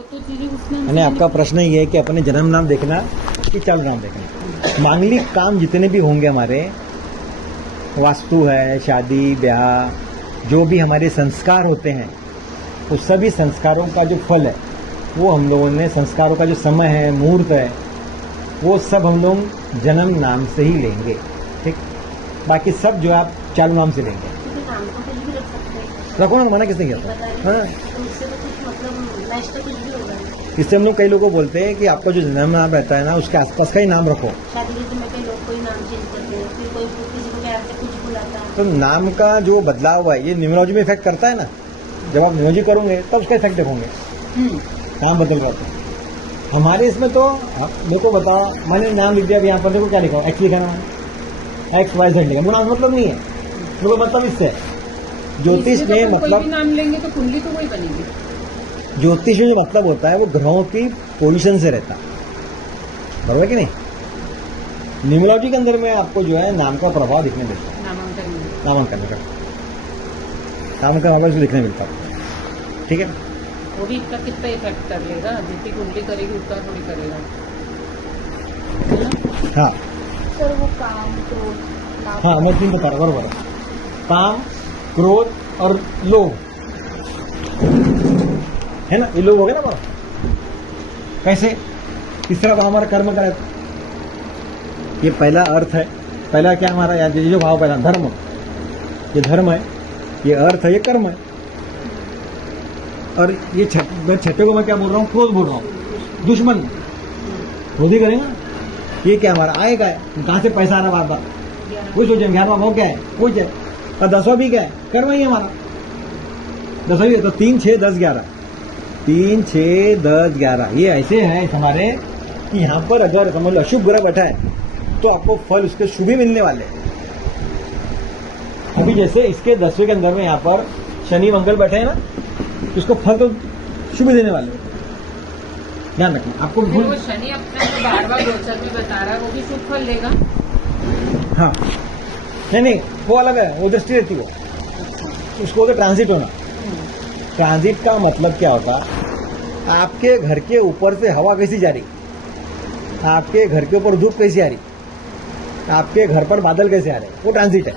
यानी आपका प्रश्न ये है कि अपने जन्म नाम देखना कि चालू नाम देखना। मांगलिक काम जितने भी होंगे हमारे, वास्तु है, शादी ब्याह, जो भी हमारे संस्कार होते हैं, उस सभी संस्कारों का जो फल है वो हम लोगों ने, संस्कारों का जो समय है, मुहूर्त है, वो सब हम लोग जन्म नाम से ही लेंगे। ठीक, बाकी सब जो आप चालू नाम से लेंगे। रखो ना, मना किसने किया था? हाँ, इससे हम लोग कई लोगों को बोलते हैं कि आपका जो जन्म नाम रहता है ना, उसके आसपास का ही नाम रखो। तो नाम का जो बदलाव हुआ है ये न्यूमरोलॉजी में इफेक्ट करता है ना। जब आप न्यूमरोलॉजी करोगे तब उसका इफेक्ट देखोगे, नाम बदल रहा था। हमारे इसमें तो देखो, बताओ, मैंने नाम लिख दिया, यहाँ पर देखो क्या लिखा, एक्स लिखा ना, एक्स वाई जेड लिखा, नाम मतलब नहीं है, वो मतलब इससे ज्योतिष में मतलब नाम लेंगे तो कुंडली तो वही बनेगी। ज्योतिष में जो मतलब होता है वो ग्रहों की पोजीशन से रहता है, बराबर कि नहीं। न्यूमरोलॉजी के अंदर में आपको जो है नाम का प्रभाव दिखने मिलता है, नामांकन का नामांकन लिखने मिलता है। ठीक है, वो भी इतना कितना इफेक्ट कर लेगा, जितनी कुंडली करेगी उतना थोड़ी करेगा। हाँ सर, वो काम क्रोध, हाँ, मैं तीन बता रहा, बरोबर है। काम, क्रोध और लोभ है ना, ये लोग हो गए ना। कैसे? तीसरा भाव हमारा कर्म का रहता है। ये पहला अर्थ है, पहला क्या हमारा, यार जो भाव पहला धर्म, ये धर्म है, ये अर्थ है, ये कर्म है। और ये छठे को मैं क्या बोल रहा हूँ, क्रोध बोल रहा हूँ, दुश्मन, क्रोध ही करेगा। ये क्या हमारा आय का है, कहाँ से पैसा आ रहा बार बार, कुछ हो जाए। 11वां भाव क्या है, कुछ है। और 10वां भी क्या है, कर्म ही हमारा। 10वां भी तो 3, 6, 10, 11, 3, 6, 10, 11 ये ऐसे है हमारे कि यहाँ पर अगर समझ लो अशुभ ग्रह बैठा है तो आपको फल उसके शुभ ही मिलने वाले। अभी जैसे इसके 10वें के अंदर में यहाँ पर शनि मंगल बैठे हैं ना, तो उसको फल तो शुभ ही देने वाले। ध्यान रखना आपको। वो शनि अपना 12वां गोचर में बता रहा है, वो भी शुभ फल देगा। हाँ, नहीं, वो अलग है, वो दृष्टि रहती है, उसको तो ट्रांजिट होना। ट्रांजिट का मतलब क्या होता, आपके घर के ऊपर से हवा कैसी जा रही, आपके घर के ऊपर धूप कैसी आ रही, आपके घर पर बादल कैसे आ रहे, वो ट्रांजिट है।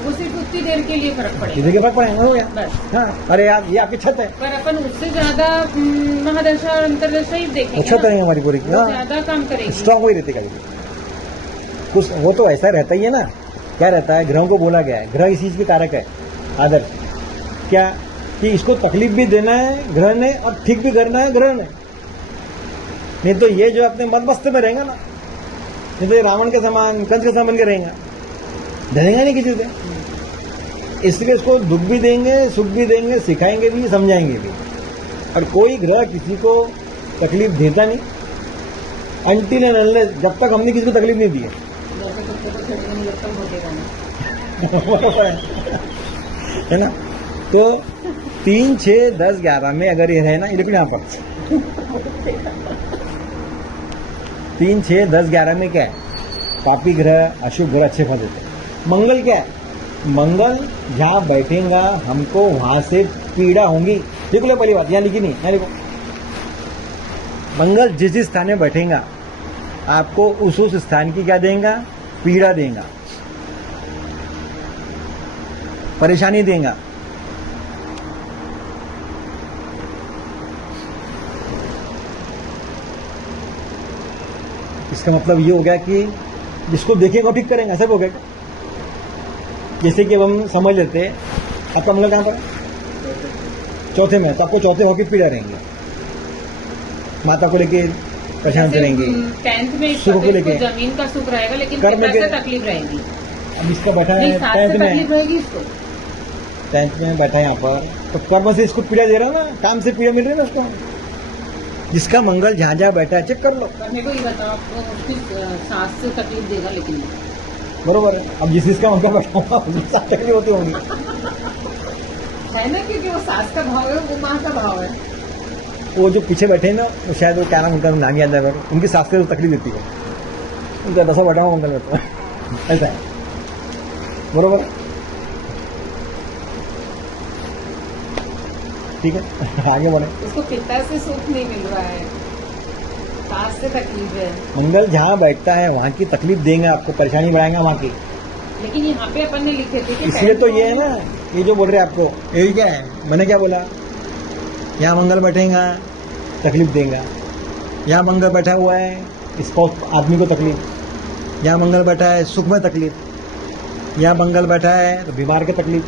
वो सिर्फ उतनी देर के लिए फर्क पड़ेगा, किसी के फर्क पड़ेगा, हो गया। बस। हाँ, अरे यार ये आपकी छत है, पर अपन उससे ज्यादा महादशा और अंतरदशा ही देखेंगे। छत है हमारी पूरी, ज्यादा काम करेगी, स्ट्रांग वही रहती कभी कुछ। वो तो ऐसा रहता ही है ना। क्या रहता है, ग्रहों को बोला गया है, ग्रह इस चीज के कारक है, आदर्श क्या कि इसको तकलीफ भी देना है ग्रह ने और ठीक भी करना है ग्रह ने। नहीं तो ये जो अपने मत मस्त में रहेगा ना, नहीं तो ये रावण के समान, कंस के समान के रहेगा, डरेगा नहीं किसी से। इसलिए इसको दुख भी देंगे, सुख भी देंगे, सिखाएंगे भी, समझाएंगे भी। और कोई ग्रह किसी को तकलीफ देता नहीं, अनटिल एंड अनलेस, जब तक हमने किसी को तकलीफ नहीं दी है। है ना। तो 3, 6, 10, 11 में अगर ये है ना, ये देखो यहाँ पर 3, 6, 10, 11 में क्या है, पापी ग्रह, अशुभ ग्रह अच्छे फल देते हैं। मंगल क्या है, मंगल जहाँ बैठेगा हमको वहां से पीड़ा होंगी। देखो लो पहली बात यहाँ लिखी नहीं, यहाँ देखो, मंगल जिस जिस स्थान में बैठेगा आपको उस स्थान की क्या देगा, पीड़ा देगा, परेशानी देगा। इसका मतलब ये हो गया कि जिसको देखेगा वो ठीक करेंगे, सब हो गया। जैसे कि अब हम समझ लेते हैं, आपका मंगल कहाँ पर, चौथे में, तो आपको चौथे होकर पीड़ा रहेंगे, माता को लेके परेशान करेंगे, 10th में सुख को लेके, जमीन का सुख रहेगा, लेकिन कर्म पिता के से तकलीफ रहेगी। अब इसका बैठा है 10th में, तकलीफ रहेगी इसको, 10th में बैठा है यहाँ पर, तो कर्म से इसको पीड़ा दे रहा है ना, काम से पीड़ा मिल रही है ना उसको। जिसका मंगल जहाँ जहाँ बैठा है चेक कर लो। मेरे को ये बताओ, आपको उसकी सांस से तकलीफ देगा, लेकिन बरोबर है। अब जिसका मंगल बैठा हुआ उसकी सांस तकलीफ होती होगी, है ना, क्योंकि वो सांस का भाव है, वो माँ का भाव है। वो जो पीछे बैठे हैं ना, वो शायद वो क्या नाम उनका नाम याद है, उनकी सांस से तो तकलीफ देती है, उनका 10वां बैठा हुआ मंगल बैठा है, ऐसा है, बरोबर। ठीक है आगे बढ़े। उसको पिता से सुख नहीं मिल रहा है, सास से तकलीफ है। मंगल जहाँ बैठता है वहाँ की तकलीफ देंगे आपको, परेशानी बढ़ाएगा वहाँ की। लेकिन यहाँ पे अपन ने लिखे थे कि इसलिए तो ये है ना, ये जो बोल रहे हैं आपको, यही क्या है, मैंने क्या बोला, यहाँ मंगल बैठेगा तकलीफ देगा, यहाँ मंगल बैठा हुआ है स्पाउस आदमी को तकलीफ, यहाँ मंगल बैठा है सुख में तकलीफ, यहाँ मंगल बैठा है तो बीमार की तकलीफ,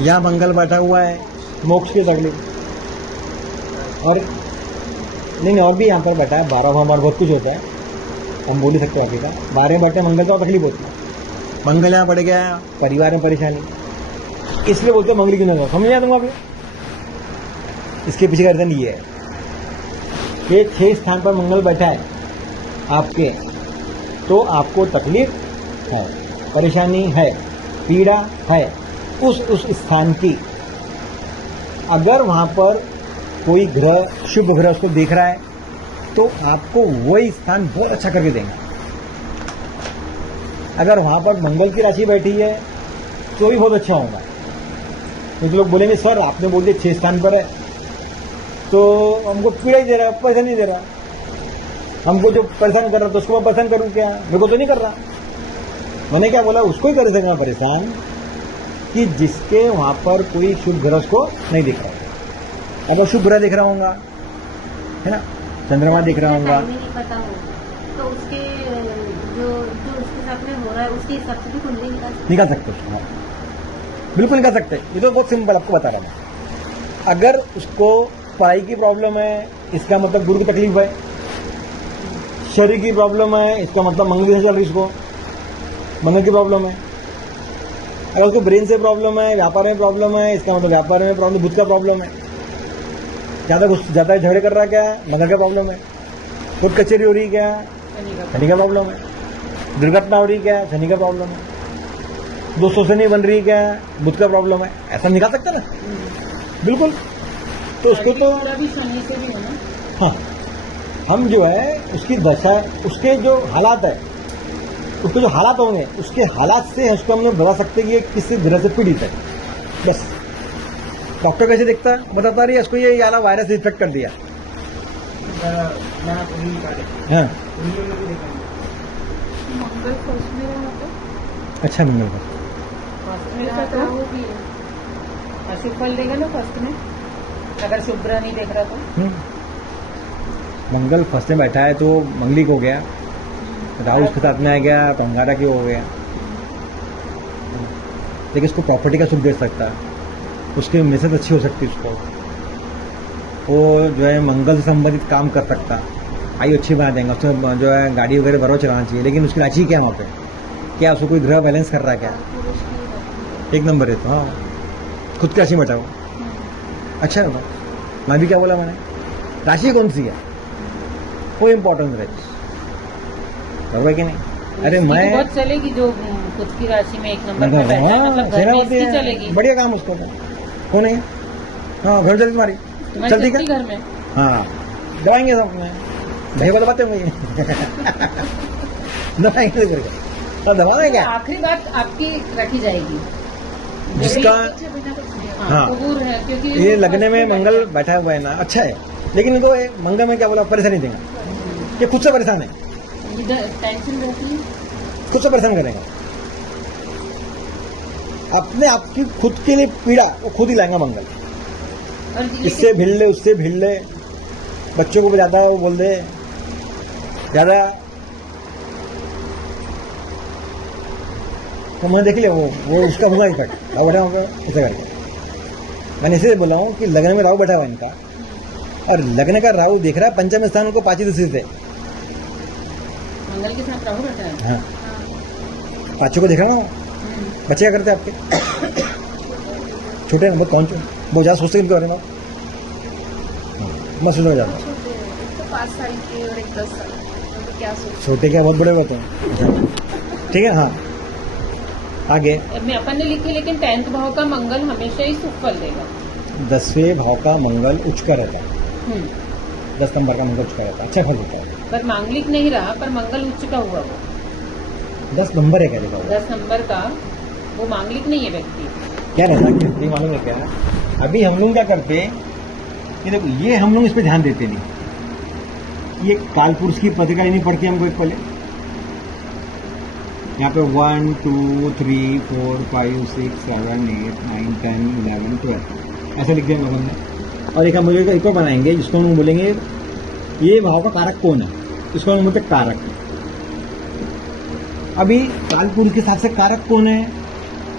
यहाँ मंगल बैठा हुआ है मोक्ष की तकलीफ, और नहीं और भी यहाँ पर बैठा है 12 भाव बहुत कुछ होता है, हम बोल ही सकते हैं अभी का 12 बैठे मंगल तो तकलीफ होती है। मंगल यहाँ बढ़ गया परिवार में परेशानी, इसलिए बोलते हैं मंगल की नजर, समझ आ दूंगा आप। इसके पीछे का रीजन ये है कि 6 स्थान पर मंगल बैठा है आपके, तो आपको तकलीफ है, परेशानी है, पीड़ा है उस स्थान की। अगर वहां पर कोई ग्रह शुभ ग्रह उसको देख रहा है तो आपको वही स्थान बहुत अच्छा करके देंगे। अगर वहां पर मंगल की राशि बैठी है तो भी बहुत अच्छा होगा। तो लोग बोलेंगे सर आपने बोल दिया 6 स्थान पर है तो हमको पीड़ा ही दे रहा, पैसा नहीं दे रहा, हमको जो परेशान कर रहा था उसको मैं परेशान करूं क्या, मेरे को तो नहीं कर रहा। मैंने क्या बोला, उसको ही कर सकना परेशान कि जिसके वहां पर कोई शुभ ग्रह उसको नहीं दिख रहा। अगर शुभ ग्रह दिख रहा होगा, है ना, चंद्रमा दिख रहा होगा, टाइम ही नहीं पता हो तो उसके जो उसके साथ में हो रहा है उसके हिसाब से भी कुंडली निकाल सकते हो। हाँ, बिल्कुल निकाल सकते हैं। ये तो बहुत सिंपल आपको बता रहा हूँ। अगर उसको पढ़ाई की प्रॉब्लम है इसका मतलब गुरु की तकलीफ है, शरीर की प्रॉब्लम है इसका मतलब मंगल से चल रही, इसको मंगल की प्रॉब्लम है। अगर उसको ब्रेन से प्रॉब्लम है, व्यापार में प्रॉब्लम है, इसका मतलब व्यापार में प्रॉब्लम, बुद्ध का प्रॉब्लम है, ज्यादा झगड़े कर रहा है क्या, मंगल का प्रॉब्लम है। कोर्ट कचेरी हो रही है क्या, शनि का प्रॉब्लम है। दुर्घटना हो रही है क्या, शनि का प्रॉब्लम है। दोस्तों से नहीं बन रही क्या, बुद्ध का प्रॉब्लम है। ऐसा निकाल सकते ना, बिल्कुल। तो उसको तो भी शनि से भी होना। हाँ, हम जो है उसकी दशा, उसके जो हालात है, उसके जो हालात होंगे उसके हालात से उसको हमने बता सकते हैं कि ये किस ग्रह से पीड़ित है। बस डॉक्टर कैसे देखता है, बताता रही है इसको ये वाला वायरस इन्फेक्ट कर दिया। हाँ मंगल फर्स्ट में रहा तो अच्छा, मंगल का फर्स्ट में रहा ऐसा तो राहु भी है। अशुभ फल देगा ना फर्स्ट में, अगर शुभ ग्रह नहीं देख रहा तो। मंगल फर्स्ट में बैठा है तो मंगली को हो गया, राहु उसके साथ में आ गया तो अंगारा की हो गया। लेकिन उसको प्रॉपर्टी का सुख दे सकता है, उसकी मैसेज अच्छी हो सकती है, उसको वो जो है मंगल से संबंधित काम कर सकता, आयु अच्छी बना देंगे। उसमें जो है गाड़ी वगैरह बराबर चलाना चाहिए। लेकिन उसकी राशि क्या है वहाँ पे, क्या उसको कोई ग्रह बैलेंस कर रहा है क्या, पुरुष की रहती एक नंबर है। तो हाँ, खुद की राशि बताओ, अच्छा है। मैं भी क्या बोला मैंने, राशि कौन सी है वो इम्पोर्टेंस रहेगी, बराबर कि नहीं। अरे उसकी तो मैं बहुत चलेगी जो खुद की राशि में एक नंबर पे बैठा है, हाँ, मतलब घर सेना में होती इसकी है, चलेगी। बढ़िया काम उसको तो हो नहीं। हाँ, घर चलती तुम्हारी, तुम्हारी चलती चलती क्या, घर में। हाँ दबाएंगे सब में, भैया को दबाते होंगे दबाएंगे तो दबा दें क्या। आखिरी बात आपकी रखी जाएगी जिसका हाँ, कबूर है, क्योंकि ये लगने में मंगल बैठा हुआ है ना, अच्छा है। लेकिन इनको मंगल में क्या बोला, परेशानी देगा, ये खुद से परेशान है, टेंशन रहती है। खुद से परेशान करेगा, अपने आपकी खुद के लिए पीड़ा वो खुद ही लाएगा मंगल। और इससे भिड़ ले, उससे भिड़ ले, बच्चों को ज्यादा वो बोल दे, ज्यादा तो मैं देख लिया वो उसका होगा इफेक्ट, राहु बैठा होगा ऐसे करके। मैंने इसे बोला हूँ कि लग्न में राहु बैठा हुआ इनका, और लग्न का राहु देख रहा है पंचम स्थान उनको 5 दृष्टि से। मंगल के साथ राहु बैठा है। हाँ, पाँचों को देख रहा ना, बच्चे क्या करते हैं आपके छोटे हैं, बहुत कौन बहुत ज़्यादा सोचते हैं इनके बारे में, मैं सोचना ज़्यादा। छोटे हैं, एक तो 5 साल के और एक 10 साल के, तो क्या सोच। छोटे क्या बहुत बड़े होते हैं, ठीक है। हाँ, आगे में अपन ने लिखी, लेकिन 10th भाव का मंगल हमेशा ही सुख फल देगा। 10वें भाव का मंगल उच्च का रहता है, 10 नंबर का मंगल उच्च का रहता है, अच्छा फल देता है। पर मांगलिक नहीं रहा, पर मंगल उच्च का हुआ वो 10 नंबर है क्या देखा, 10 नंबर का वो मांगलिक नहीं है व्यक्ति। क्या रहता है, मालूम है क्या है? अभी हम लोग क्या करते हैं कि देखो ये हम लोग इस पे ध्यान देते नहीं। ये काल पुरुष की पत्रिका नहीं पड़ती हमको एक पहले। यहाँ पे 1 2 3 4 5 6 7 8 9 10 11 12 ऐसा लिख दिया हम लोगों ने। और एक हम मुझे एक और बनाएंगे जिसको हम बोलेंगे ये भाव का कारक कौन है, इसको हम बोलते कारक। अभी काल पुरुष के हिसाब से कारक कौन है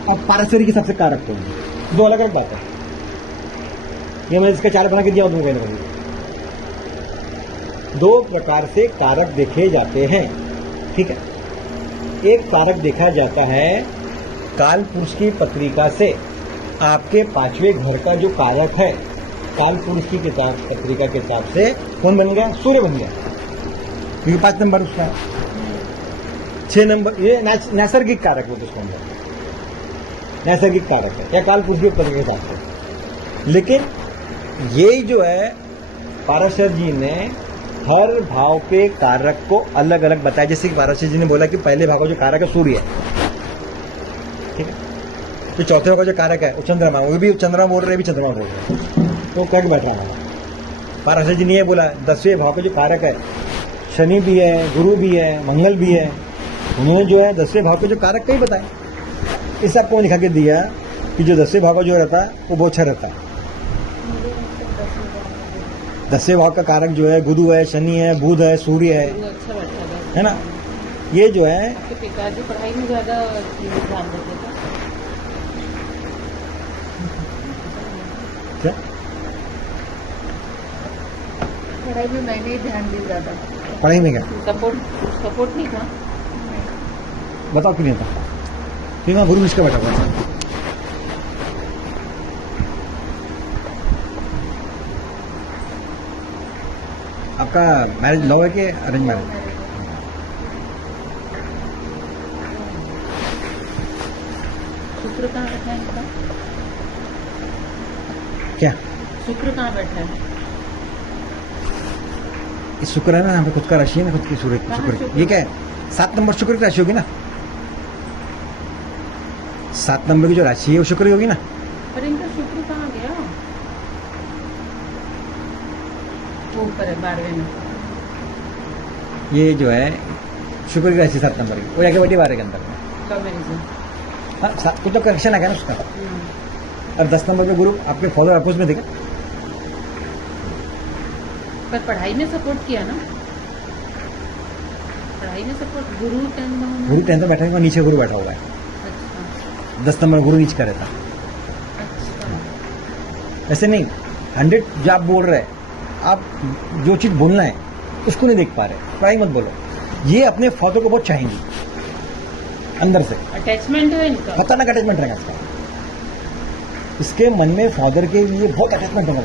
और पाराशरी के हिसाब से कारक कौन है, दो अलग अलग बात है। ये मैं इसका 4 बना के दिया तुमको कहने को। दो प्रकार से कारक देखे जाते हैं, ठीक है। एक कारक देखा जाता है काल पुरुष की पत्रिका से, आपके 5वें घर का जो कारक है काल पुरुष की किताब पत्रिका के हिसाब से कौन बन गया, सूर्य बन गया, क्योंकि 5 नंबर उसका। 6 नंबर ये नैसर्गिक कारक हो, उसको नैसर्गिक कारक है या काल पुरुष की पत्रिका के हिसाब से। लेकिन ये जो है पाराशर जी ने हर भाव के कारक को अलग अलग बताया। जैसे कि पाराशर जी ने बोला कि पहले भाव का जो कारक है सूर्य है, ठीक है। तो चौथे भाव का जो कारक है वो चंद्रमा, वो भी चंद्रमा बोल रहे, भी चंद्रमा बोल रहे, तो कट बैठ रहा है। पाराशर जी ने ये बोला 10वें भाव का जो कारक है शनि भी है, गुरु भी है, मंगल भी है, उन्होंने जो है 10वें भाव के जो कारक का ही बताया। इस आपको लिखा के दिया कि जो 10वें भाव का जो रहता है वो बहुत अच्छा रहता है। 10वें भाव का कारक जो है गुरु है, शनि है, बुध है, सूर्य है, वो अच्छा बैठा है ना। ये जो है आपके पिताजी पढ़ाई में ज्यादा ध्यान देते थे। क्या पढ़ाई में मैंने ही ध्यान दी ज्यादा। पढ़ाई में क्या सपोर्ट नहीं था। बताओ क्यों नहीं था, क्यों गुरु इसका बैठा हुआ था। आपका मैरिज लव है कि अरेंज मैरिज? शुक्र कहाँ बैठा है इनका? क्या शुक्र कहाँ बैठा है? ये शुक्र है ना, यहाँ पे खुद का राशि है ना, खुद की सूर्य की शुक्र की। ये क्या है 7 नंबर शुक्र की राशि होगी ना, 7 नंबर की जो राशि है वो शुक्र की होगी ना। पर इनका शुक्र कहाँ गया? वो ऊपर है 12वें में। ये जो है शुक्र की राशि 7 नंबर की, वो जाके बैठी 12 के अंदर। लव मैरिज है। हाँ कुछ तो कनेक्शन आ गया ना उसका। और 10 नंबर पे गुरु आपके फॉलोअर अपोज में देखा। पर पढ़ाई में सपोर्ट किया ना, पढ़ाई में सपोर्ट। गुरु 10 में बैठा हुआ, नीचे गुरु बैठा हुआ है। अच्छा 10 नंबर गुरु नीचे का रहता। अच्छा। ऐसे नहीं 100 जो आप बोल रहे हैं, आप जो चीज बोलना है उसको नहीं देख पा रहे, पढ़ाई मत बोलो। ये अपने फादर को बहुत चाहेंगी अंदर से, अटैचमेंट है इनका। खतरनाक अटैचमेंट रहेगा इसका। इसके मन में फादर के लिए बहुत अटैचमेंट होगा,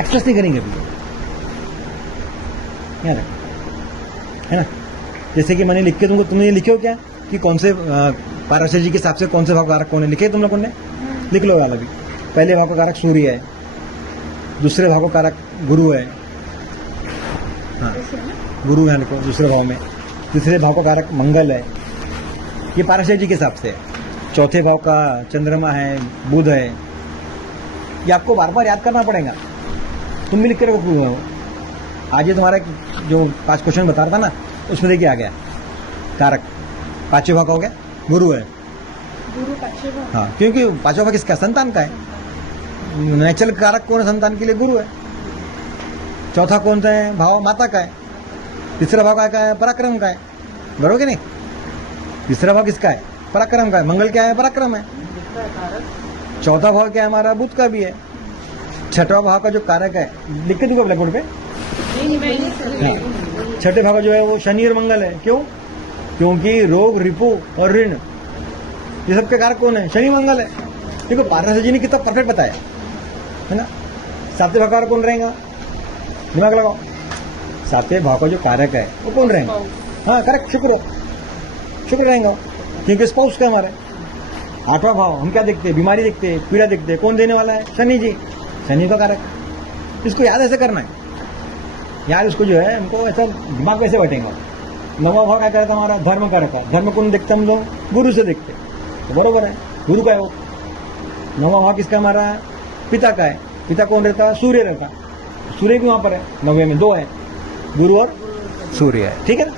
एक्सेस नहीं करेंगे अभी, यार है ना। जैसे कि मैंने लिख के तुमने लिखे हो क्या कि कौन से पाराशर जी के हिसाब से कौन से भाव कारक कौन है, लिखे तुम लोगों ने? लिख लो वाला भी। पहले भाव का कारक सूर्य है, दूसरे भाव का कारक गुरु है, हाँ गुरु है लिखो दूसरे भाव में। तीसरे भाव का कारक मंगल है, ये पाराशर जी के हिसाब से है। चौथे भाव का चंद्रमा है, बुध है। ये आपको बार बार याद करना पड़ेगा, तुम भी लिख के रखो। आज ये तुम्हारा जो 5 क्वेश्चन बता रहा था ना, उसमें देखिए आ गया कारक 5वें भाव का हो गया, गुरु है। गुरु 5वें भाव। हाँ क्योंकि 5वां भाव किसका, संतान का है। नेचुरल कारक कौन है संतान के लिए, गुरु है। चौथा कौन सा है भाव, माता का है। तीसरा भाव का है, पराक्रम का है, बरोबर कि नहीं। तीसरा भाव किसका है, पराक्रम का है। मंगल क्या है, पराक्रम है। चौथा भाव क्या है हमारा, बुध का भी है। 6वां भाव का जो कारक है लिख के दूंगा ब्लैक बोर्ड पे। हाँ 6ठे भाव का जो है वो शनि और मंगल है। क्यों? क्योंकि रोग, रिपु और ऋण ये सब के कारक कौन है, शनि मंगल है। देखो पाराशर जी ने कितना परफेक्ट बताया है ना। 7वें भाव कारक कौन रहेगा, दिमाग लगाओ। 7वें भाव का जो कारक है वो कौन रहेगा, हाँ करेक्ट, शुक्र रहेगा, क्योंकि स्पाउस का हमारा। 8वां भाव हम क्या देखते हैं, बीमारी देखते हैं, पीड़ा देखते हैं, कौन देने वाला है, शनि जी, शनि का कारक। इसको याद ऐसे करना है यार, इसको जो है हमको ऐसा दिमाग कैसे बैठेगा। 9वां भाव क्या करता है हमारा, धर्म का रखा। धर्म कौन देखते हम लोग, गुरु से देखते, तो बरोबर है, गुरु का है वो। 9वां भाव किसका हमारा, पिता का है, पिता कौन रहता है? सूर्य रहता है, सूर्य भी वहां पर है, 9वें में 2 है, गुरु और सूर्य है, ठीक है ना?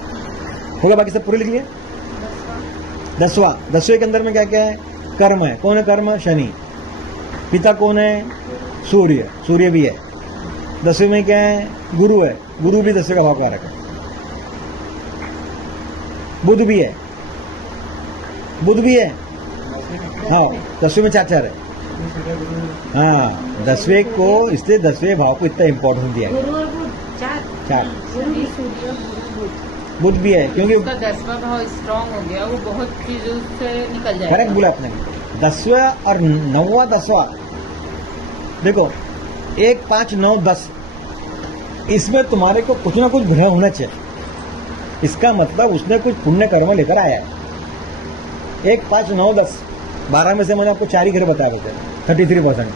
हो गया, बाकी सब पूरे लिख लिए। 10वें के अंदर में क्या क्या है? कर्म है, कौन है कर्म? शनि। पिता कौन है? सूर्य, सूर्य भी है। 10वें में क्या है? गुरु है, गुरु भी 10वें का भाव कारक है। बुध भी है, बुध भी है, हाँ 10वें में 4 है। हाँ 10वें को, इसलिए 10वें भाव को इतना इंपॉर्टेंस दिया है। गुरु और बुध 4 गुरु भी सूर्य और बुध। बुध भी है, क्योंकि उसका 10वां भाव स्ट्रांग हो गया, वो बहुत चीजों से निकल जाएगा। करेक्ट बोला आपने। 10वां और 9वां 10वां, देखो 1, 5, 9, 10, इसमें तुम्हारे को कुछ ना कुछ ग्रह होना चाहिए। इसका मतलब उसने कुछ पुण्य कर्म लेकर आया है। 1, 5, 9, 10, 12 में से मैंने आपको 4 ही ग्रह बताए थे, 33%।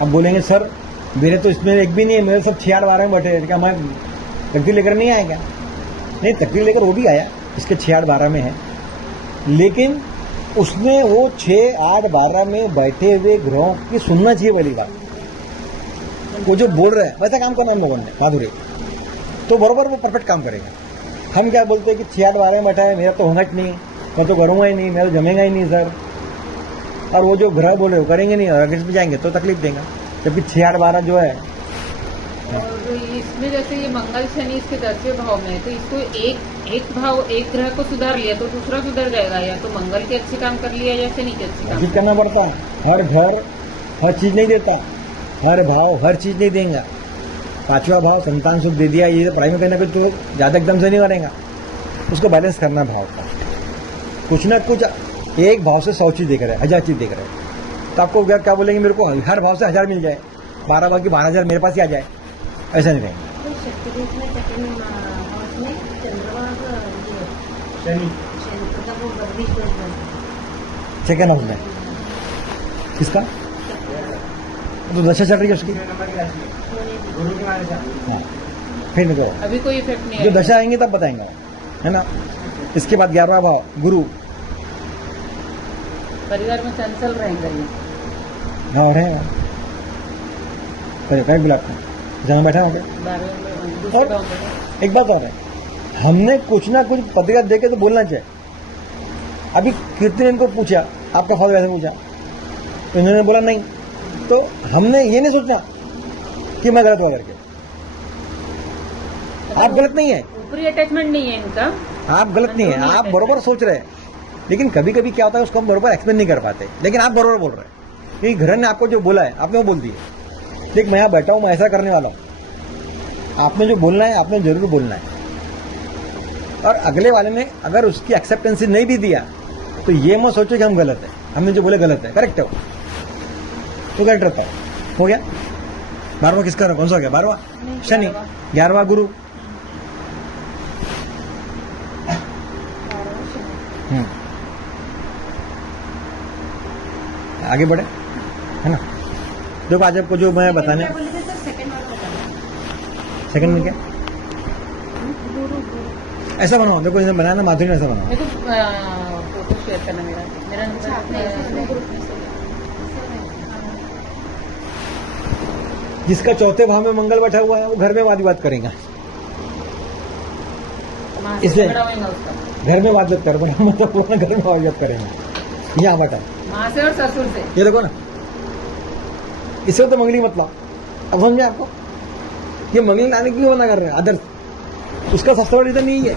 अब बोलेंगे सर मेरे तो इसमें एक भी नहीं है, मेरे सब 6, 8, 12 में बैठे हैं, क्या मैं तकदीर लेकर नहीं आएगा? नहीं, तकदीर लेकर वो भी आया, इसके 6, 8, 12 में है, लेकिन उसने वो 6, 8, 12 में बैठे हुए ग्रहों की सुनना चाहिए। पहली बात वो जो बोल रहा है वैसा काम करना हम लोगों ने माधुरी, तो बरोबर वो परफेक्ट काम करेगा। हम क्या बोलते हैं कि 6, 8, 12 में बैठा है, मेरा तो होना ही नहीं, मैं तो करूँगा ही नहीं, मेरा तो जमेगा ही नहीं सर। और वो जो ग्रह बोले वो करेंगे नहीं, और अगेंस्ट में जाएंगे तो तकलीफ देगा। जबकि 6, 8, 12 जो है, और इसमें जैसे ये मंगल शनि इसके 10वें भाव में है, तो इसको एक भाव, एक ग्रह को सुधार लिया तो दूसरा सुधर जाएगा, या तो मंगल के अच्छे काम कर लिया या शनि के अच्छे काम। ठीक करना पड़ता है। हर घर हर चीज नहीं देता, हर भाव हर चीज नहीं देगा। 5वां भाव संतान सुख दे दिया, ये पढ़ाई में कहीं ना कहीं तो ज्यादा एकदम से नहीं करेगा, उसको बैलेंस करना भाव का। कुछ ना कुछ एक भाव से 100 चीज देख रहे हैं, 1000 चीज देख रहे हैं, तो आपको क्या बोलेंगे? मेरे को हर भाव से 1000 मिल जाए, 12 भाव की 12,000 मेरे पास ही आ जाए, ऐसा नहीं रहेगा। तो शक्तिपीठ में सेकंड हाउस में चंद्रमा का ये मतलब वो 22 सेकेंड हाउस में किसका? तो दशा चल रही है उसकी। हाँ फिर देखो, अभी कोई इफेक्ट नहीं जो है। दशा आएंगे तब बताएंगे, है ना? इसके बाद 11वां भाव गुरु, परिवार में चंचल रहेंगे ये। हाँ और है कहीं बुलाते हैं जहाँ बैठा हो गया। 12वें में दूसरे और भाव में एक बात और है, हमने कुछ ना कुछ पत्रिका देके तो बोलना चाहिए। अभी कीर्ति ने इनको पूछा आपका फल कैसे पूछा, तो इन्होंने बोला नहीं, तो हमने ये नहीं सोचना कि मैं गलत हुआ करके। आप गलत नहीं है, ऊपरी अटैचमेंट नहीं है इनका। आप गलत नहीं है, आप बरोबर सोच रहे हैं, लेकिन कभी कभी क्या होता है उसको हम बरोबर एक्सप्लेन नहीं कर पाते, लेकिन आप बरोबर बोल रहे हैं क्योंकि घर ने आपको जो बोला है आपने वो बोल दिए। देख मैं यहाँ बैठा हूँ, मैं ऐसा करने वाला हूँ, आपने जो बोलना है आपने जरूर बोलना है। और अगले वाले ने अगर उसकी एक्सेप्टेंसी नहीं भी दिया तो ये मत सोचो कि हम गलत है, हमने जो बोले गलत है, करेक्ट है वो, तो करेक्ट रहता है। हो गया 12वां किसका कौन सा हो गया? 12वां शनि, 11वां गुरु। आगे बढ़े, है ना? देखो आज आपको जो मैं बताने, बोले थे सर सेकंड वाला बताना। सेकंड में क्या ऐसा बनाओ, देखो जैसे बनाया ना माधुरी ने ऐसा बनाओ। मेरे को फोटो शेयर करना मेरा जिसका 4थे भाव में मंगल बैठा हुआ है वो घर में वाद विवाद करेगा, इसलिए घर में वाद विवाद कर बना मतलब पूरा घर में वाद विवाद करेंगे। यहाँ बैठा माँ से और ससुर से। ये देखो ना, इससे तो मंगली मतलब, अब समझे आपको? ये मंगली लाने की क्यों मना कर रहे हैं? आदर्श उसका सबसे बड़ा रीजन यही है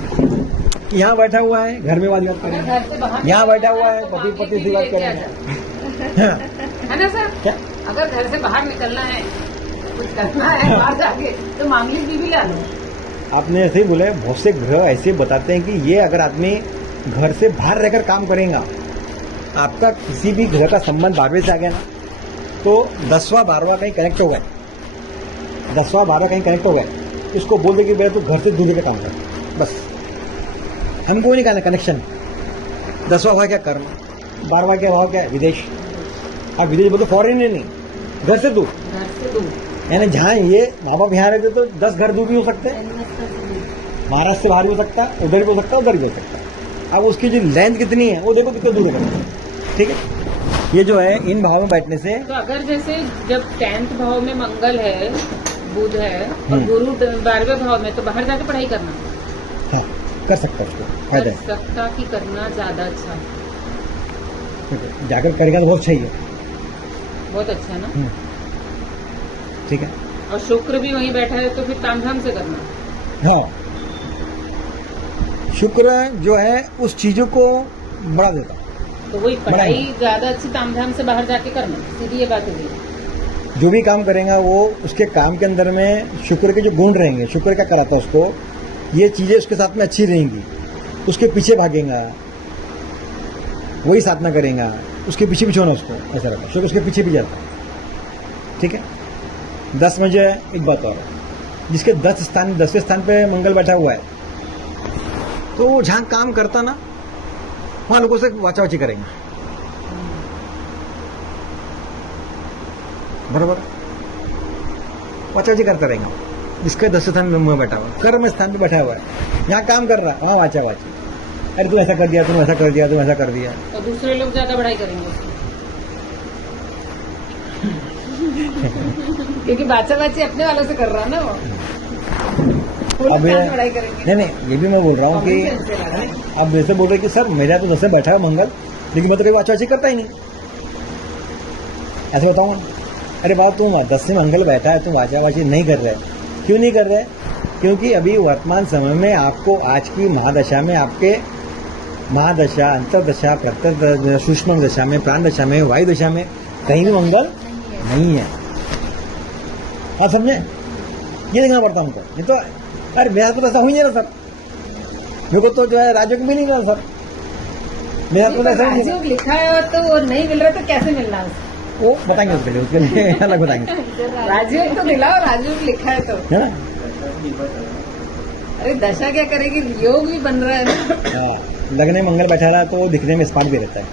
कि यहाँ बैठा हुआ है घर में वाद विवाद घर करेंगे, से बाहर यहाँ बैठा हुआ है तो पति मांगलिक पति से बीवी बात लेके आ करेंगे। जाए। है ना सर? क्या अगर घर से बाहर निकलना है, कुछ करना है बाहर जाके, तो मांगलिक बीवी ला लो। आपने ऐसे ही बोले, बहुत से ग्रह ऐसे बताते हैं कि ये अगर आदमी घर से बाहर रहकर काम करेगा, आपका किसी भी ग्रह का संबंध 12वें से आ गया ना, तो 10वां 12वां कहीं कनेक्ट हो गए, 10वां 12वां कहीं कनेक्ट हो गए, इसको बोल दे कि मेरा तो घर से दूर का काम कर, बस हमको नहीं कहना कनेक्शन। 10वां भाव क्या कर्म, 12वां क्या भाव क्या है विदेश। आप विदेश बोलते फॉरेन नहीं, घर से दूर, घर से दूर। यानी जहाँ ये माँ बाप यहाँ रहते तो 10 घर दूर भी हो सकते हैं, महाराष्ट्र से बाहर भी हो सकता है, उधर भी हो सकता है, उधर भी हो सकता है। अब उसकी जो लेंथ कितनी है वो देखो कितना दूर है, ठीक है। ये जो है इन भाव में बैठने से तो अगर जैसे जब 10th भाव में मंगल है, बुध है और गुरु 12वें भाव में, तो बाहर जाके पढ़ाई करना हाँ कर सकता है, उसको फायदा कर है। सकता कि करना ज्यादा अच्छा, ठीक है, जाकर करेगा तो बहुत सही है। बहुत अच्छा है ना। ठीक है, और शुक्र भी वहीं बैठा है तो फिर तामझाम से करना। हाँ शुक्र जो है उस चीजों को बढ़ा देता है। तो वही पढ़ाई ज्यादा अच्छी तामझाम से बाहर जाके करना, सीधी ये बात होगी। जो भी काम करेगा वो उसके काम के अंदर में शुक्र के जो गुण रहेंगे, शुक्र क्या कराता है उसको, ये चीजें उसके साथ में अच्छी रहेंगी, उसके पीछे भागेगा, वही साधना करेगा, उसके पीछे भी छोड़ना उसको, ऐसा रहता है। शुक्र उसके पीछे भी जाता है, ठीक है। 10 में जो है एक बात और है, जिसके 10वें स्थान पे मंगल बैठा हुआ है, तो वो जहां काम करता ना वहां लोगों से वाचा-वाची करेंगे, बराबर वाचा-वाची करता रहेगा। जिसका 10वें स्थान में बैठा हुआ है, कर्म स्थान पे बैठा हुआ है, यहाँ काम कर रहा है, वहां वाचा-वाची, अरे तू ऐसा कर दिया, तुम ऐसा कर दिया, तुम ऐसा कर दिया। और दूसरे लोग ज्यादा पढ़ाई करेंगे उसकी। क्योंकि बाचा-बाची अपने वालों से कर रहा है ना वो। अब पढ़ाई करेंगे। नहीं, ये भी मैं बोल रहा हूँ कि अब जैसे बोल रहे कि सर मेरा तो 10 में बैठा है मंगल, लेकिन मैं तो कहीं वाचा-वाची करता ही नहीं, ऐसे बताऊँ ना। अरे बात तुम 10 में मंगल बैठा है, तुम वाचा-वाची नहीं कर रहे, क्यों नहीं कर रहे? क्योंकि अभी वर्तमान समय में आपको आज की महादशा में, आपके महादशा, अंतरदशा, प्रत्यय, सूक्ष्म दशा में, प्राण दशा में, वायु दशा में कहीं भी मंगल नहीं है। हाँ समझे, ये देखना पड़ता हमको, नहीं तो अरे मेरा तो ऐसा हो ही नहीं रहा सर, मेरे को तो जो है राजयोग मिल नहीं रहा सर, मेरा तो ऐसा नहीं। राजयोग लिखा है तो वो नहीं मिल रहा तो कैसे मिलना है? वो बताएंगे उसके लिए अलग बताएंगे, राजयोग तो दिलाओ, राजयोग लिखा है तो, है ना। अरे दशा क्या करेगी, योग भी बन रहा है ना। हाँ, लगने मंगल बैठा रहा तो वो दिखने में स्मार्ट भी रहता है।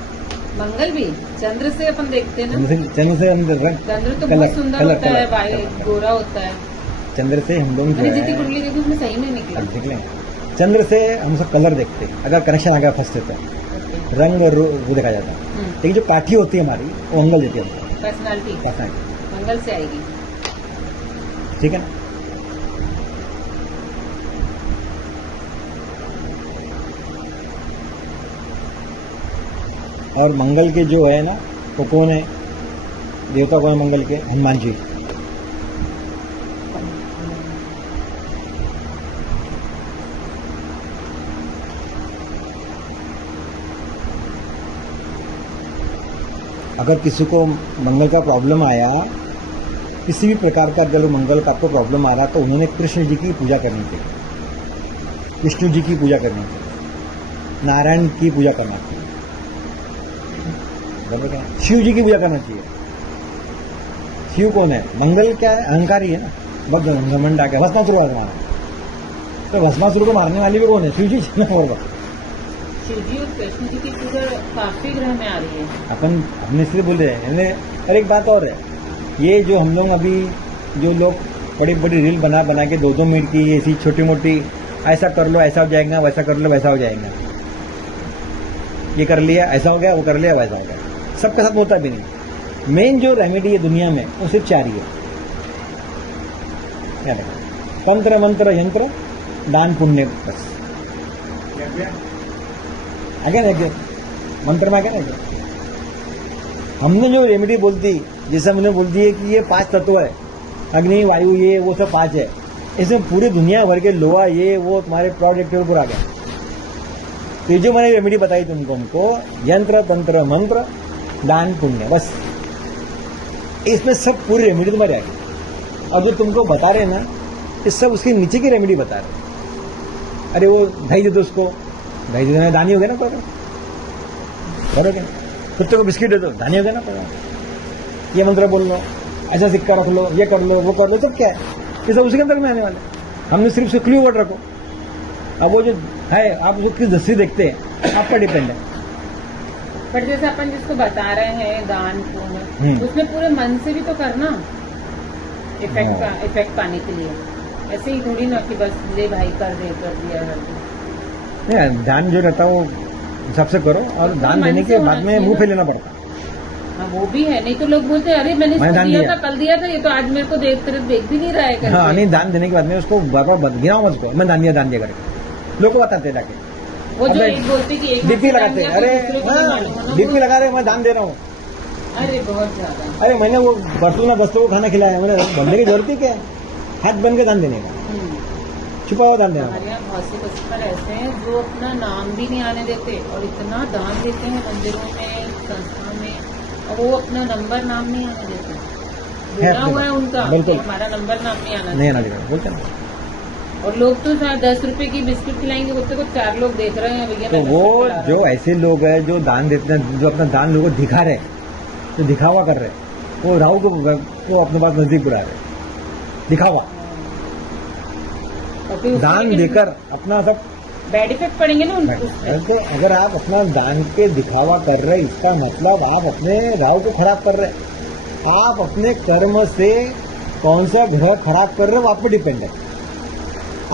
मंगल भी चंद्र से अपन देखते हैं ना, चंद्र से अंदर रंग, चंद्र तो कलर, बहुत सुंदर कलर, होता है, कलर, वाइट कलर। गोरा होता है। चंद्र से हम लोग जो मैंने जितनी है कुंडली देखी उसमें सही में निकला। अब देख लेंगे, चंद्र से हम सब कलर देखते हैं, अगर कनेक्शन आ गया फर्स्ट तो रंग और वो देखा जाता है। लेकिन जो काठी होती है हमारी वो मंगल देती है हमको, पर्सनालिटी पर्सनालिटी, मंगल से आएगी। ठीक है ना। और मंगल के जो है ना वो कौन है, देवता कौन है मंगल के? हनुमान जी। अगर किसी को मंगल का प्रॉब्लम आया, किसी भी प्रकार का अगर मंगल का आपको प्रॉब्लम आ रहा, तो उन्होंने कृष्ण जी की पूजा करनी चाहिए, विष्णु जी की पूजा करनी चाहिए, नारायण की पूजा करना चाहिए, शिव जी की पूजा करना चाहिए। शिव कौन है? मंगल क्या है? अहंकारी है ना, बहुत घमंड आ गया, भस्मासुर है हमारा, तो भस्मासुर को मारने वाली भी कौन है? शिव जी होगा। शिव जी और कृष्ण जी की पूजा काफी ग्रह में आ रही है। हमने इसलिए बोल रहे हैं। और एक बात और है, ये जो हम लोग अभी जो लोग बड़ी बड़ी रील बना बना के 2-2 मिनट की ऐसी छोटी मोटी, ऐसा कर लो ऐसा हो जाएगा, वैसा कर लो वैसा हो जाएगा, ये कर लिया ऐसा हो गया, वो कर लिया वैसा हो गया, सबके साथ होता भी नहीं। मेन जो रेमेडी है दुनिया में वो सिर्फ 4 ही है, क्या देखा? तंत्र मंत्र यंत्र दान पुण्य, बस। आगे ना क्या मंत्र में आगे ना क्या, हमने जो रेमेडी बोलती, जैसे हमने बोल दी है कि ये 5 तत्व है, अग्नि वायु ये वो सब 5 है, इसमें पूरी दुनिया भर के लोहा ये वो तुम्हारे प्रोडक्ट के ऊपर आ गया। तो ये जो मैंने रेमेडी बताई तुमको यंत्र तंत्र मंत्र दान पुण्य, बस इसमें सब पूरी रेमेडी तुम्हारी आ गई। अब जो तुमको बता रहे ना, ये सब उसके नीचे की रेमेडी बता रहे। अरे वो दही दे दो उसको, दही देने में दानी हो गया ना, करोगे। कुत्ते को बिस्किट दे दो, दानी हो गया ना, ये मंत्र बोल लो, ऐसा सिक्का रख लो, ये कर लो, वो कर लो, सब क्या है, ये सब उसी के अंदर में आने वाले। हमने सिर्फ उसको क्लू वर्ड रखो। अब वो जो है आप उसको किस दृष्टि देखते हैं, आपका डिपेंड है। पर जैसे अपन जिसको बता रहे हैं दान पुण्य, उसमें पूरे मन से भी तो करना, इफेक्ट पाने के लिए। ऐसे ही थोड़ी ना कि बस ले भाई कर दिया कर दे। नहीं, दान जो रहता है वो सबसे करो, और तो दान मन देने से के होना बाद में चाहिए मुंह ना। पे लेना पड़ता है। हाँ वो भी है, नहीं तो लोग बोलते हैं, अरे मैंने मैंने इसको दान दिया दिया। था, कल दिया था, ये तो आज मेरे को देख भी नहीं रहा है करके। हाँ, नहीं, दान देने के बाद में उसको बार बार गिनाओ मत को, मैं दान दिया करके लोग को बताते हैं जाके। वो जो अबे, एक बोलते कि एक डीपी हाथ से लगाते हैं, दान दिया अरे तो दूसरे को नहीं मालूम है ना, डीपी लगा रहे, मैं दान दे रहा हूँ। अरे बहुत ज्यादा। अरे मैंने वो बरसों बस्तों को खाना खिलाया, मैंने बनने की जरूरत ही क्या है? हाथ बन के दान देने का, छुपा हुआ दान देना। हमारे यहाँ बहुत से कस्टमर ऐसे हैं जो अपना नाम भी नहीं आने देते और इतना दान देते हैं मंदिरों में, संस्था में, और वो अपना नंबर नाम नहीं आने देते। बोला हुआ है उनका कि बिल्कुल। हमारा नंबर नाम नहीं आना नहीं आना चाहिए। देगा, बोलते ना। और लोग तो 10 रुपए की बिस्किट खिलाएंगे, उससे को 4 लोग देख रहे हैं, भैया तो मैं वो बिस्किट खिला रहा जो हूँ। ऐसे लोग हैं जो दान देते हैं, जो अपना दान लोगों को दिखा रहे, जो दिखावा कर रहे, वो राहु को अपने पास नजदीक बुला रहे, दिखावा। और फिर उसके दान लेकिन देकर अपना सब बैड इफेक्ट पड़ेंगे ना उनको उससे। तो अगर आप अपना दान के दिखावा कर रहे, इसका मतलब आप अपने राहु को खराब कर रहे, आप अपने कर्म से कौन सा ग्रह खराब कर रहे हो वो आप पे डिपेंड है।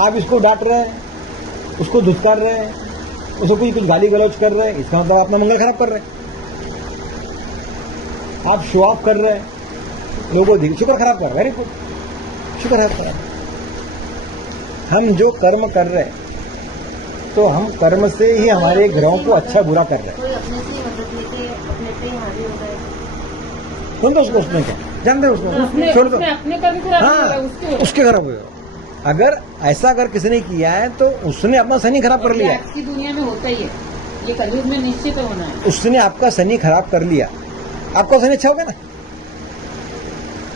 आप इसको डांट रहे हैं, उसको धुतकार रहे हैं, उसको कुछ गाली गलौज कर रहे हैं, इसका मतलब आप अपना मंगल खराब कर रहे हैं। आप शो ऑफ कर रहे हैं, लोगों को शुक्र खराब कर रहे हैं, वेरी गुड, शुक्र खराब कर रहे हैं। हम जो कर्म कर रहे हैं तो हम कर्म से ही हमारे ग्रहों को अच्छा बुरा कर रहे हैं। कोई अपने से ही मदद लेके अपने पे ही हावी हो गए। सुन दो उसको, उसने क्या जानते हैं उसको, उसने छोड़ दो। उसने अपने कर्म खराब नहीं करा, हाँ, उसके उसके खराब हो गया। अगर ऐसा अगर किसी ने किया है तो उसने अपना शनि खराब कर और ये लिया है, आज की दुनिया में होता ही है, ये कलयुग में निश्चित होना है। उसने आपका शनि खराब कर लिया, आपका शनि अच्छा होगा ना,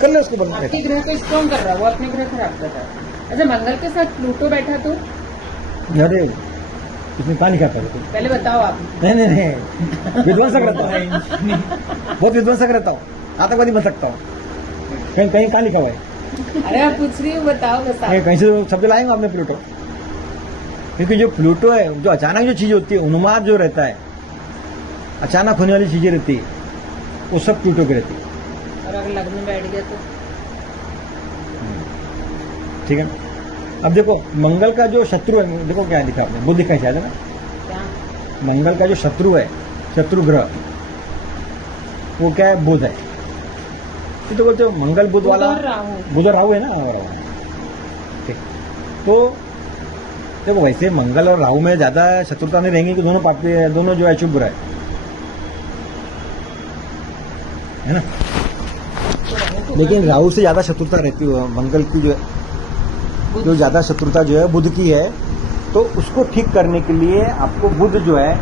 कर ले उसको बंद। आपके ग्रह को स्ट्रॉन्ग कर रहा है, वो अपने ग्रह खराब कर रहा है। अच्छा मंगल के साथ प्लूटो बैठा तो अरे इसमें कहा लिखा था? पहले बताओ आप। नहीं नहीं नहीं, विध्वंसक रहता हूँ, बहुत विध्वंसक रहता हूँ, आतंकवादी बन सकता हूँ। कहीं कहीं कहाँ लिखा हुआ है? अरे आप पूछ रही हूँ, बताओ बस आप। कहीं से तो शब्द लाएंगे आपने प्लूटो, क्योंकि जो प्लूटो है, जो अचानक जो चीज होती है, उन्माद जो रहता है, अचानक होने वाली चीजें रहती है, वो सब प्लूटो की रहती है। और अगर लग्न में बैठ गया तो ठीक है। अब देखो मंगल का जो शत्रु है, देखो क्या लिखा आपने, बुध लिखा है शायद, है ना? क्या? मंगल का जो शत्रु है, शत्रु ग्रह, वो क्या है? बुध है। ये तो बोलते हो मंगल बुध वाला, बुध और राहु। बुध और राहु है ना, और ठीक। तो देखो वैसे मंगल और राहु में ज्यादा शत्रुता नहीं रहेंगी कि दोनों पापी, दोनों जो है शुभ ग्रह है ना, लेकिन राहु से ज्यादा शत्रुता रहती है मंगल की, जो ज्यादा शत्रुता जो है बुध की है। तो उसको ठीक करने के लिए आपको बुध जो है,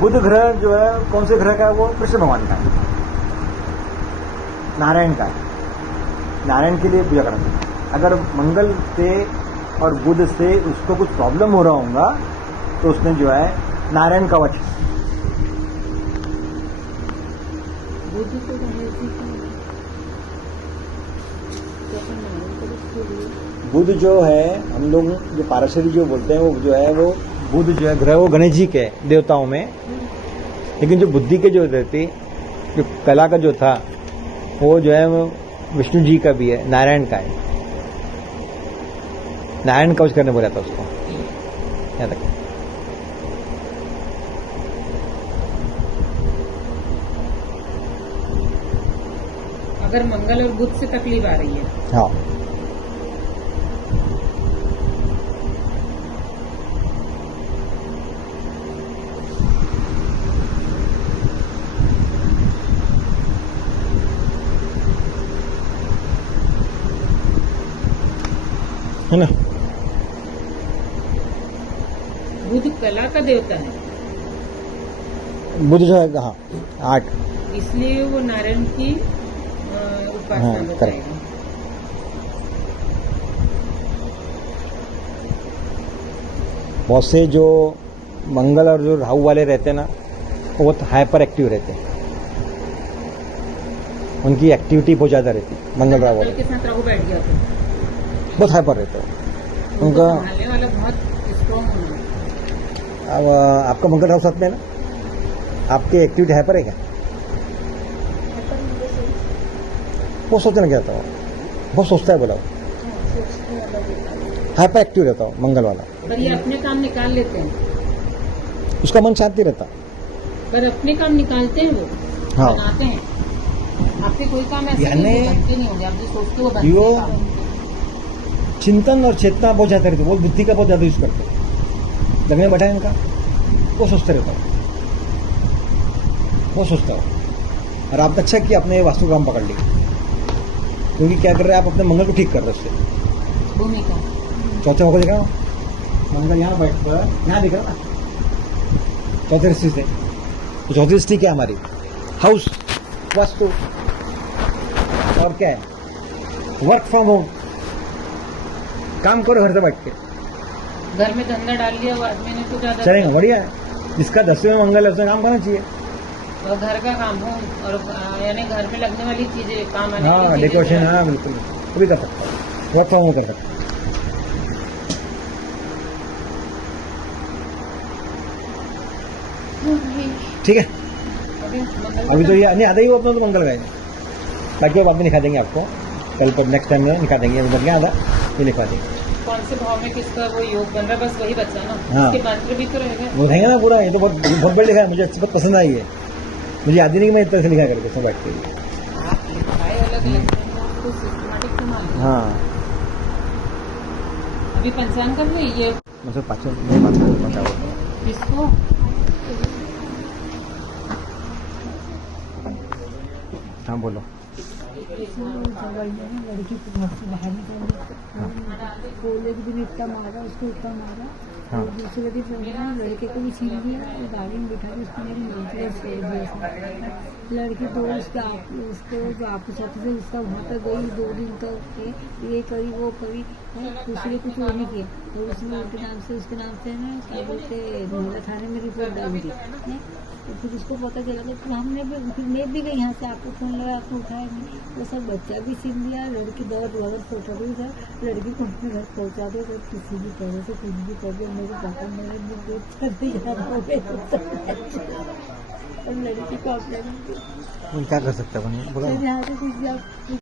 बुध ग्रह जो है कौन से ग्रह का है? वो कृष्ण भगवान का है, नारायण का है, नारायण के लिए पूजा करना चाहिए। अगर मंगल से और बुध से उसको कुछ प्रॉब्लम हो रहा होगा तो उसने जो है नारायण कवच, बुध तो गणेश जी का है। तो अपन नारायण को उसके लिए बुध जो है, हम लोग जो पाराशरी जो बोलते हैं, वो जो है वो बुध जो है ग्रह, वो गणेश जी के देवताओं में, लेकिन जो बुद्धि के जो रहती, जो कला का जो था, वो जो है वो विष्णु जी का भी है, नारायण का है। नारायण कवच करने बोला था उसको, याद रखना। अगर मंगल और बुध से तकलीफ आ रही है, हाँ, है ना? बुध कला का देवता है, बुध जो है, हाँ, 8, इसलिए वो नारायण की उपासना हाँ, बताएगा। बहुत से जो मंगल और जो राहु वाले रहते हैं ना, वो बहुत हाइपर एक्टिव रहते हैं, उनकी एक्टिविटी बहुत ज्यादा रहती है। मंगल राहु मंगल वाले के साथ राहु बैठ गया तो बहुत हाइपर रहते हैं उनको उनका। संभालने वाला बहुत स्ट्रॉन्ग होना। अब आपका मंगल राहु साथ में है ना, आपकी एक्टिविटी हाइपर है क्या? बहुत सोचना क्या था, बहुत सोचता है बोला वो। सोचने वाला देता है। हाइपर एक्टिव रहता हो मंगल वाला, पर ये अपने काम निकाल लेते हैं, उसका मन शांति रहता। पर अपने काम निकालते हैं वो, हाँ। बनाते हैं। आपके कोई काम ऐसे यानी- नहीं बनते नहीं होंगे, आप जो सोचते हो बनते यो- हैं काम। चिंतन और चेतना बहुत ज्यादा रहती है, वो बुद्धि का बहुत ज्यादा यूज करते हैं। लगने बैठा है इनका, वो सोचते रहता हूँ, वो सोचता हूँ। और आपने अच्छा किया अपने वास्तुग्राम पकड़ ली, क्योंकि क्या कर रहे हैं आप अपने मंगल को ठीक कर रहे हो उससे। भूमिका चौथे मौके दिख रहा हूँ, मंगल यहाँ बैठ कर यहाँ दिख रहा ना, चौथे दृष्टि से। तो चौथी दृष्टि क्या है हमारी? हाउस, वास्तु, और क्या है? वर्क फ्रॉम होम, काम करो घर से बैठ के, घर में धंधा डाल लिया वो आदमी ने तो ज्यादा चलेगा, बढ़िया है। जिसका 10वें में मंगल है उसने काम करना चाहिए। और घर का काम हो और यानी घर में लगने वाली चीजें काम आने हाँ, वाली चीजें डेकोरेशन, हो। हाँ बिल्कुल, वो भी कर सकता है, वर्क फ्रॉम होम कर सकता है। ठीक है, अभी मंगल अभी तो ये नहीं आधा ही वो अपना तो मंगल गए, बाकी वो बाद में दिखा देंगे आपको, कल पर नेक्स्ट टाइम में दिखा देंगे, उधर गया आधा ये लिखवा देंगे। कौन से भाव में किसका वो योग बन रहा है, बस वही बचा ना। हाँ। इसके मंत्र भी तो रहेगा। वो रहेगा ना पूरा, ये तो बहुत बहुत बड़ा लिखा है, मुझे अच्छी बात पसंद आई है, मुझे याद ही नहीं कि मैं इस तरह से लिखा करके सब बैठ के। आप लिखाए अलग अलग तो सिस्टमैटिक तो मान लो। हाँ, अभी पंचांग कर रही ये मतलब पाचन नहीं बात करता क्या बोलते हैं। किसको हाँ बोलो। लड़की को घर से बाहर निकाली, बोले कि दिन इतना मारा उसको, इतना मारा। हाँ। और दूसरे दिन लड़के को भी छीन लिया और गाड़ी में बिठा के उसको मेरी मंजिल छोड़ दिया। लड़की तो उसको जो आपके साथ से उसका वहाँ तक गई 2 दिन तक के ये करी वो करी, दूसरे कुछ वो नहीं किया। और उसने उसके नाम से ना क्या बोलते मोहल्ला थाने में रिपोर्ट डाल दी है। तो फिर उसको पता चला तो फिर हमने भी फिर मैं भी गई यहाँ से, आपको फोन लगा, आपको उठाया नहीं। वो सब बच्चा भी छीन लिया, लड़की दर्द वगैरह फोटो भी था, लड़की को अपने घर पहुँचा दो। तो किसी भी तरह से कुछ भी कर दो, मेरे पापा मेरे में पेट कर दिया और लड़की को अपने क्या कर सकते हैं बोलो। यहाँ से कुछ